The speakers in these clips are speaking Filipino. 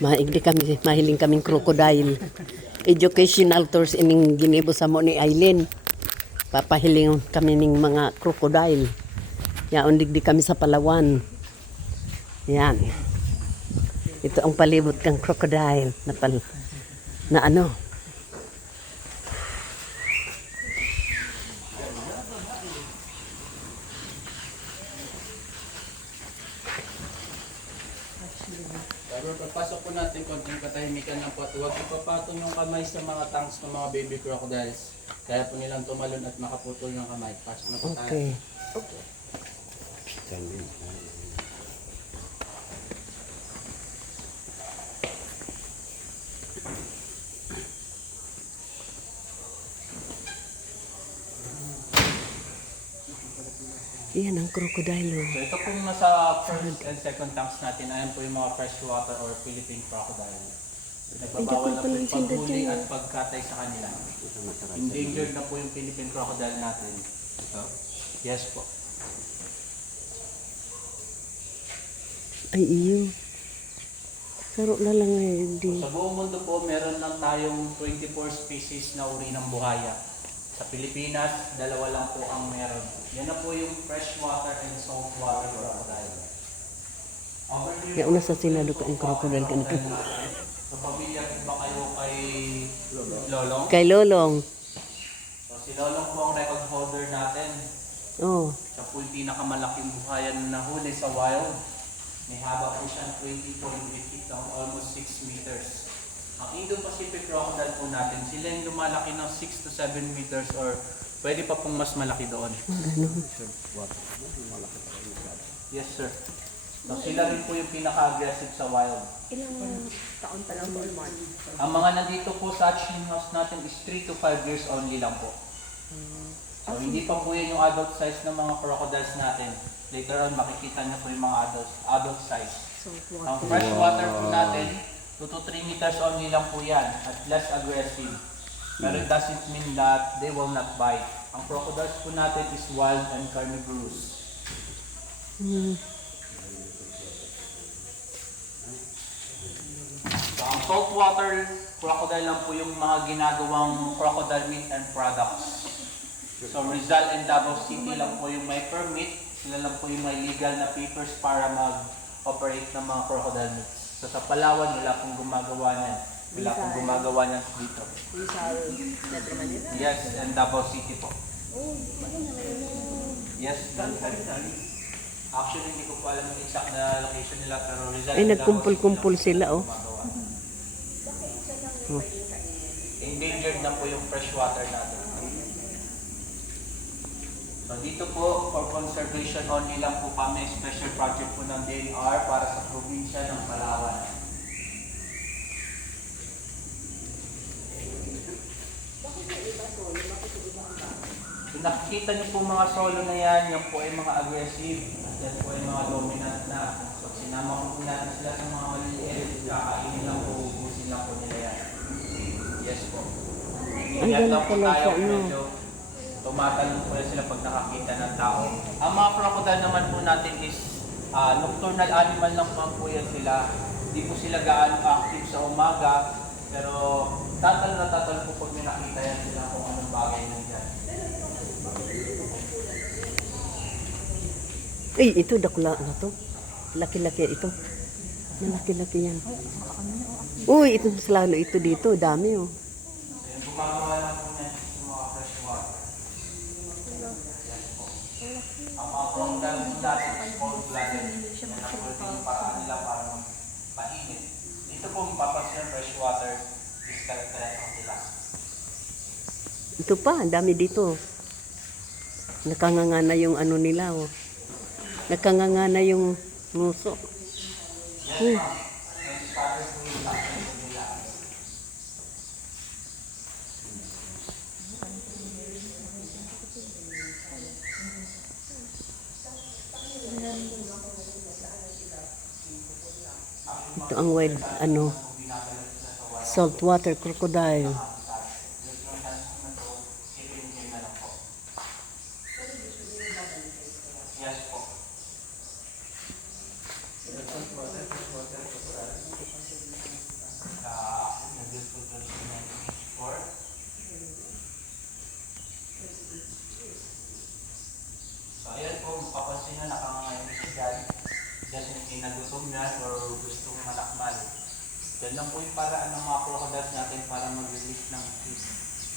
Maigdi kami, mahiling kaming crocodile. Educational tours ining ginibo sa mo ni Aileen. Papahiling kami ning mga crocodile. Yaon digdi kami sa Palawan. Yan. Ito ang palibot kang crocodile na ano. Pero pagpasok po natin, konting katahimikan lang po at huwag ipapatong yung kamay sa mga tanks ng mga baby crocodiles. Kaya po nilang tumalon at makaputol ng kamay. Pasok na po tayo. Okay. Yan ang crocodile. So ito pong nasa first and second tanks natin, ayan po yung mga freshwater or Philippine crocodile. Nagbabawal na po yung paghuli at pagkatay sa kanila. Endangered na po yung Philippine crocodile natin. Ito? Yes po. Ay, iyo. Karo na lang eh. Di. Sa buong mundo po, meron lang tayong 24 species na uri ng buhaya. Sa Pilipinas, 2 lang po ang meron. Yan na po yung freshwater and saltwater crocodile. Kaya una sa Senado ka ang crocodile ka na. So, pamilya ba kayo kay Lolong? Kay Lolong. So, si Lolong po ang record holder natin. Oh. Siya po yung pinakamalaking buhaya na nahuli sa wild. May haba po siya 20.8 feet long, almost 6 meters. Ang Indo-Pacific crocodile po natin, sila yung lumalaki ng 6 to 7 meters or pwede pa pong mas malaki doon. Yes, sir. So, sila rin po yung pinaka-aggressive sa wild. Ilang taon pa lang po, Mark? Ang mga nandito po sa hatching house natin is 3 to 5 years only lang po. So, hindi pa po yan yung adult size ng mga crocodiles natin. Later on, makikita niyo po yung mga adult size. Ang freshwater po natin, 2 to 3 meters only lang po yan at less aggressive. Pero it doesn't mean that they will not bite. Ang crocodiles po natin is wild and carnivorous. So, ang saltwater crocodile lang po yung mga ginagawang crocodile meat and products. So Rizal and Davao City lang po yung may permit. Sila lang po yung may legal na papers para mag-operate ng mga crocodile meats. So sa Palawan, wala pong gumagawa niyan. Wala pong gumagawa niyan dito. Rizal, Metro Manila? Yes, and Davao City po. Oh, maganda na yun. Yes, actually hindi ko po alam yung exact na location nila pero Rizal Ay, and Davao nagkumpul-kumpul City sila, lang oh. po gumagawa. Endangered na po yung freshwater natin. So dito po, for conservation only lang po kami, special project po ng DNR para sa probinsya ng Palawan. So nakikita niyo po mga solo na yan po ay mga aggressive, at yan po ay mga dominant na. So sinama po natin sila sa mga maliliit, kakainin lang po, ubusin lang po nila yan. Yes po. Ingat lang po tayo, medyo tumatalong po sila pag nakakita ng tao. Ang mga crocodile naman po natin is nocturnal animal lang po yan sila. Hindi po sila gaano active sa umaga, pero tatal po pag may nakita yan sila kung anong bagay nandyan. Ay, ito dakla na to. Laki-laki ito. Malaki-laki yan. Uy, ito mas lalo ito dito. Dami oh. Ayan, gumagawa lang po yan sa mga freshwater. Yes po. Ang mga crocodile natin is cold-blooded. Yan ang pwede yung paraan nila para magpainit. Dito po mapapas yung freshwater, diskaraktarize ang nila. Ito pa, ang dami dito. Nakanganga na yung ano nila oh. Nakanganga na yung nguso. Yes, ma'am. And started po yung taxes nila. Ito ang wild, ano, saltwater crocodile. Yes po. just inagutom na or gustong malakmal. Yan lang po yung paraan ng mga crocodiles natin para mag-release ng heat.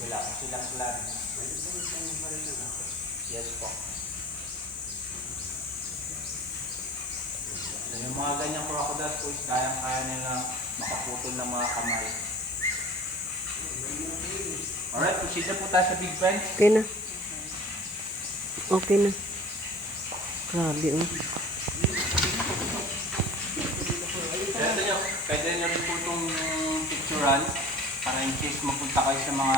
Wala po silang plan. Yes po. So, yung mga ganyang crocodiles po is kayang-kaya nilang makaputol ng mga kamay. Alright, proceed na po tayo sa big fence. Okay na. Okay na. Grabe, oh. Pwede nyo rin po itong picturean para in case mapunta kayo sa mga